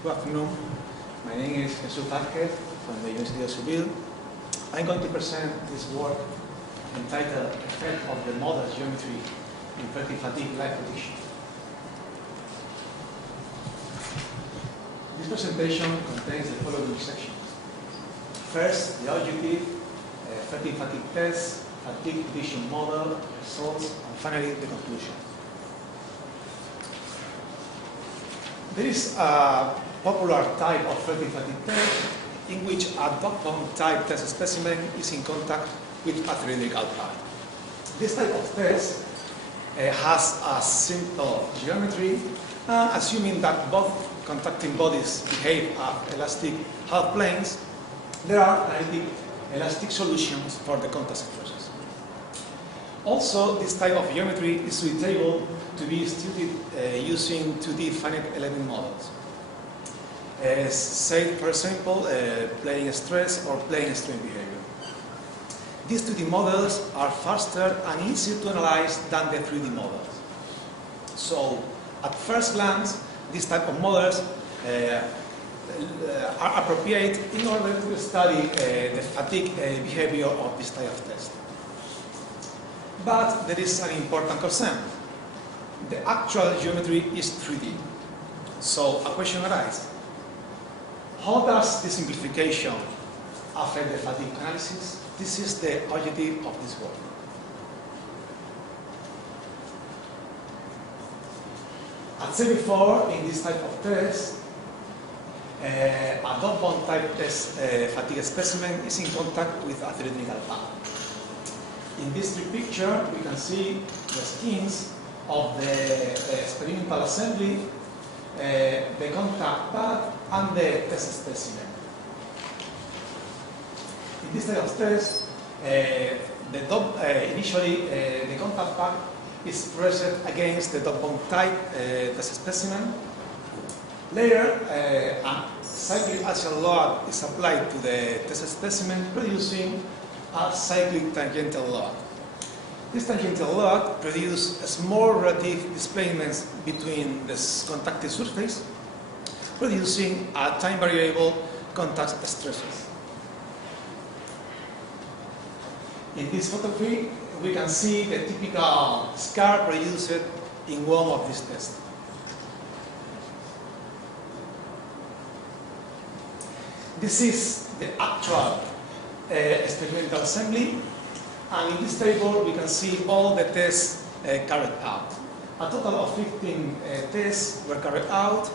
Good afternoon. My name is Jesus Vázquez from the University of Seville. I'm going to present this work entitled Effect of the Model Geometry in Fertig Fatigue Light Prediction. This presentation contains the following sections. First, the objective, Fertig Fatigue test, fatigue prediction model, results, and finally the conclusion. There is a popular type of Fertig Fatigue test in which a dot-bomb type test specimen is in contact with a cylindrical part. This type of test has a simple geometry, assuming that both contacting bodies behave as elastic half planes. There are analytic elastic solutions for the contact surfaces. Also, this type of geometry is suitable to be studied using 2D finite element models. Say, for example, plane stress or plane strain behavior. These 2D models are faster and easier to analyze than the 3D models. So, at first glance, this type of models are appropriate in order to study the fatigue behavior of this type of test. But there is an important concern. The actual geometry is 3D. So a question arises. How does the simplification affect the fatigue analysis? This is the objective of this work. As said before, in this type of test, a dot-bomb type test fatigue specimen is in contact with a cylindrical path. In this picture, we can see the skins of the experimental assembly, the contact path, and the test specimen. In this type of test, initially the contact path is pressed against the dot-bomb type test specimen. Later, a cyclic axial load is applied to the test specimen, producing a cyclic tangential load. This tangential load produces small relative displacements between the contacted surface, producing a time variable contact stresses. In this photograph, we can see the typical scar produced in one of these tests. This is the actual experimental assembly, and in this table we can see all the tests carried out. A total of 15 tests were carried out.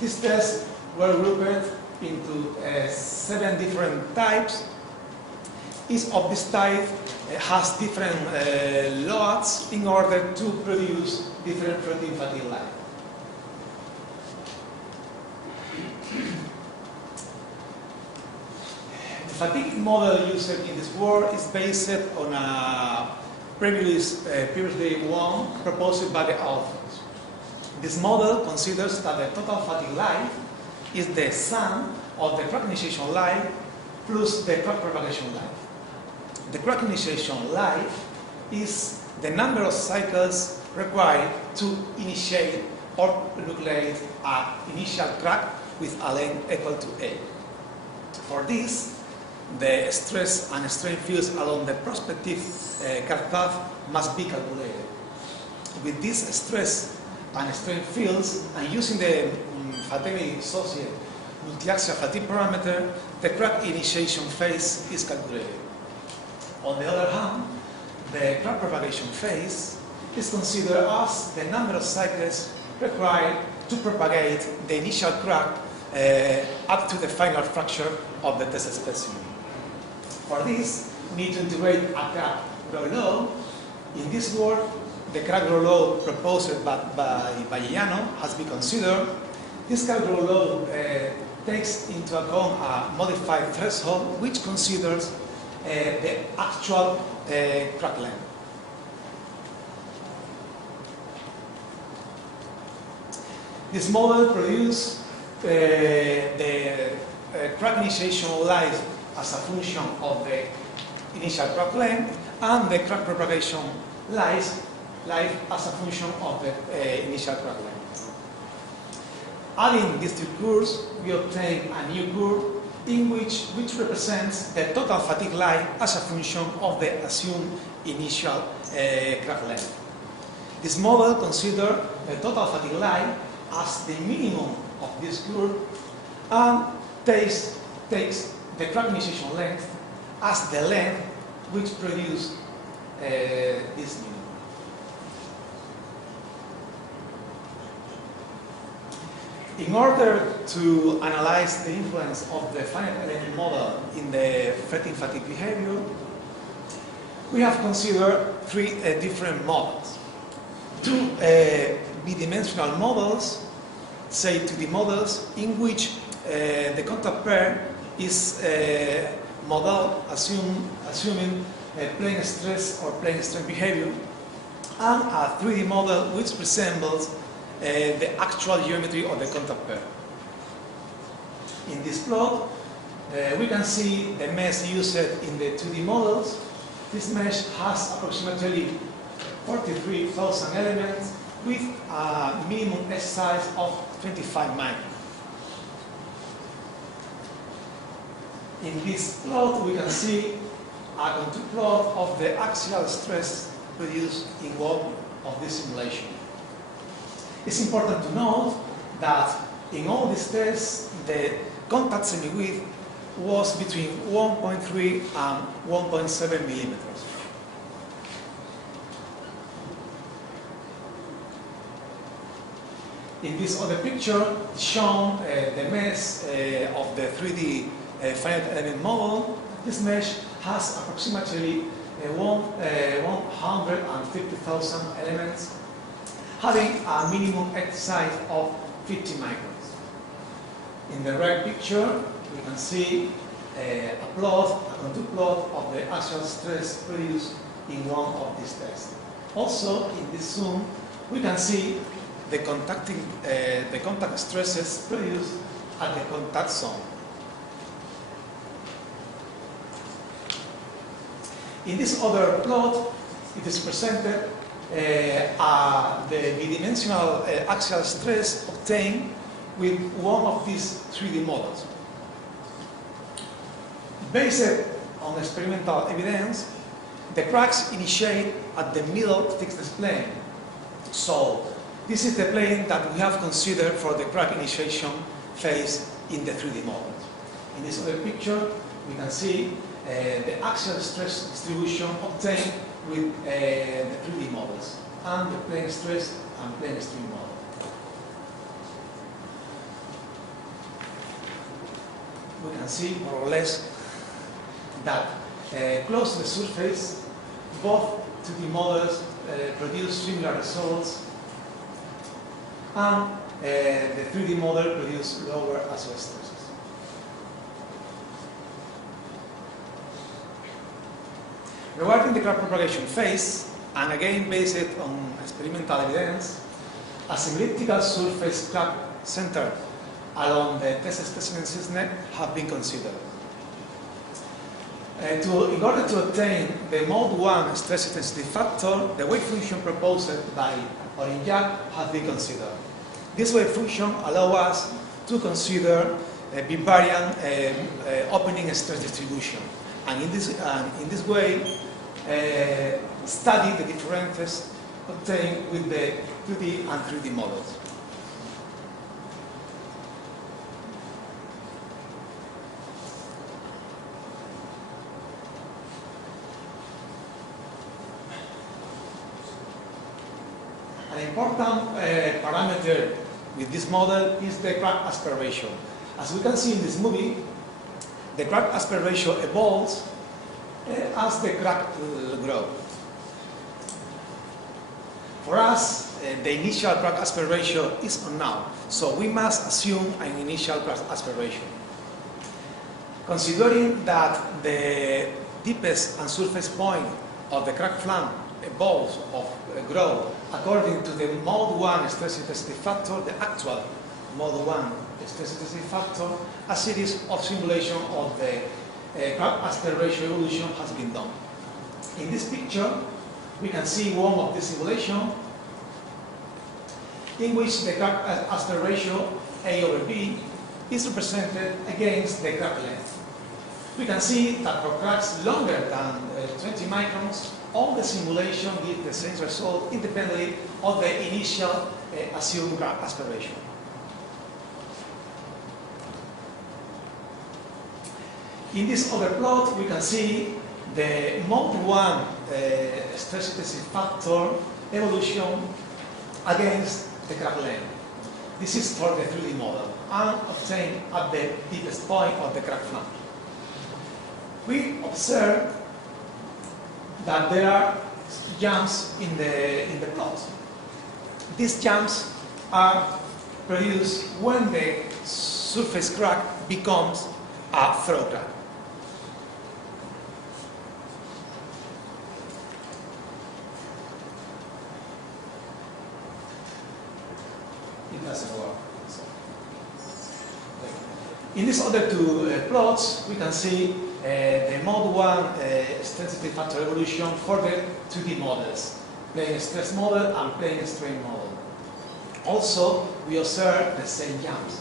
These tests were grouped into 7 different types. Each of these types has different loads in order to produce different fertig fatigue lines. The fatigue model used in this work is based on a previously one proposed by the authors. This model considers that the total fatigue life is the sum of the crack initiation life plus the crack propagation life. The crack initiation life is the number of cycles required to initiate or nucleate an initial crack with a length equal to A. For this, the stress and strain fields along the prospective crack path must be calculated. With these stress and strain fields, and using the Fatemi-Saucier multi-axial fatigue parameter, the crack initiation phase is calculated. On the other hand, the crack propagation phase is considered as the number of cycles required to propagate the initial crack up to the final fracture of the test specimen. For this, we need to integrate a crack growth law. In this work, the crack growth law proposed by Llano has been considered. This crack growth law takes into account a modified threshold which considers the actual crack length. This model produces the crack initiation life as a function of the initial crack length and the crack propagation life as a function of the initial crack length. Adding these two curves, we obtain a new curve which represents the total fatigue line as a function of the assumed initial crack length. This model considers the total fatigue line as the minimum of this curve and takes the crack initiation length as the length which produces this minimum. In order to analyze the influence of the finite element model in the fretting fatigue behavior, we have considered three different models. Two bidimensional models, say 2D models, in which the contact pair is modeled assuming plane stress or plane strain behavior, and a 3D model which resembles the actual geometry of the contact pair. In this plot, we can see the mesh used in the 2D models. This mesh has approximately 43,000 elements with a minimum S size of 25 microns. In this plot, we can see a contour plot of the axial stress produced in one of these simulations. It's important to note that in all these tests, the contact semi-width was between 1.3 and 1.7 millimeters. In this other picture, shown the mesh of the 3D finite element model. This mesh has approximately 150,000 elements, having a minimum X size of 50 microns. In the right picture, we can see a contour plot of the axial stress produced in one of these tests. Also, in this zoom, we can see the contact stresses produced at the contact zone. In this other plot, it is presented the bidimensional axial stress obtained with one of these 3D models. Based on experimental evidence, the cracks initiate at the middle thickness plane. So, this is the plane that we have considered for the crack initiation phase in the 3D model. In this other picture, we can see the axial stress distribution obtained with the 3D models and the plane stress and plane strain model. We can see more or less that close to the surface, both 2D models produce similar results, and the 3D model produces lower axial stresses. Regarding the crack propagation phase, and again based on experimental evidence, a semi-elliptical surface crack centered along the test specimen net have been considered. In order to obtain the mode 1 stress intensity factor, the wave function proposed by Orinjak has been considered. This wave function allows us to consider a bivariant opening stress distribution, and in this way study the differences obtained with the 2D and 3D models. An important parameter with this model is the crack aspect ratio. As we can see in this movie, the crack aspect ratio evolves as the crack grows. For us, the initial crack aspect ratio is unknown, so we must assume an initial crack aspect ratio. Considering that the deepest and surface point of the crack flank evolves or grows according to the mode 1 stress intensity factor, the actual mode 1 stress intensity factor, a series of simulations of the crack aspect ratio evolution has been done. In this picture, we can see one of the simulations in which the crack aspect ratio A over B is represented against the crack length. We can see that for cracks longer than 20 microns, all the simulation gives the same result independently of the initial assumed crack aspiration. In this other plot, we can see the mode 1 stress intensity factor evolution against the crack length. This is for the 3D model and obtained at the deepest point of the crack flange. We observe that there are jumps in the plot. These jumps are produced when the surface crack becomes a throw crack. It doesn't work. In these other two plots, we can see the mode 1 intensity factor evolution for the 2D models, plane stress model and plane strain model. Also, we observe the same jumps.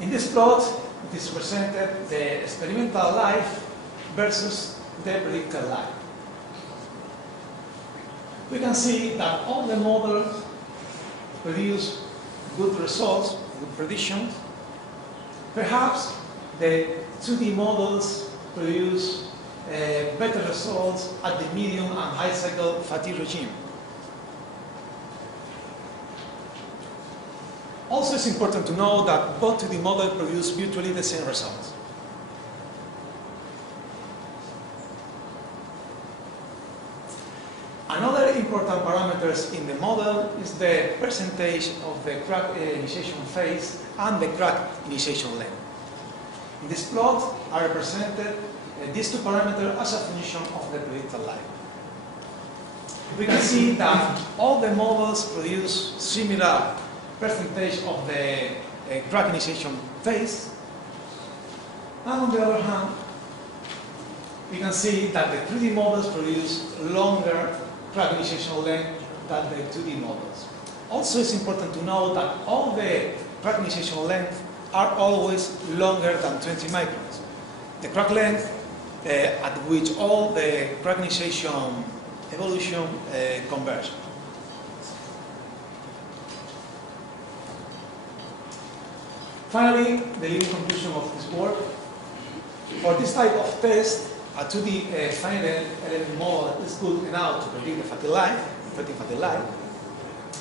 In this plot, it is presented the experimental life versus the predicted life. We can see that all the models produce good results, good predictions. Perhaps the 2D models produce better results at the medium and high cycle fatigue regime. Also, it's important to know that both 2D models produce virtually the same results. Another important parameters in the model is the percentage of the crack initiation phase and the crack initiation length. In this plot are represented these two parameters as a function of the predicted life. We can see that all the models produce similar percentage of the crack initiation phase, and on the other hand, we can see that the 3D models produce longer crack initiation length than the 2D models. Also, it's important to know that all the crack initiation length are always longer than 20 microns. The crack length at which all the crack initiation evolution converge. Finally, the leading conclusion of this work: for this type of test, a 2D finite element model is good enough to predict the fatigue life.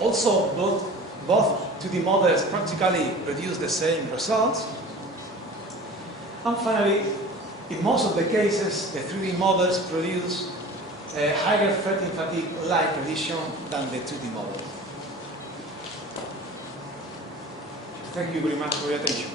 Also, both 2D models practically produce the same results. And finally, in most of the cases, the 3D models produce a higher fatigue life prediction than the 2D models. Thank you very much for your attention.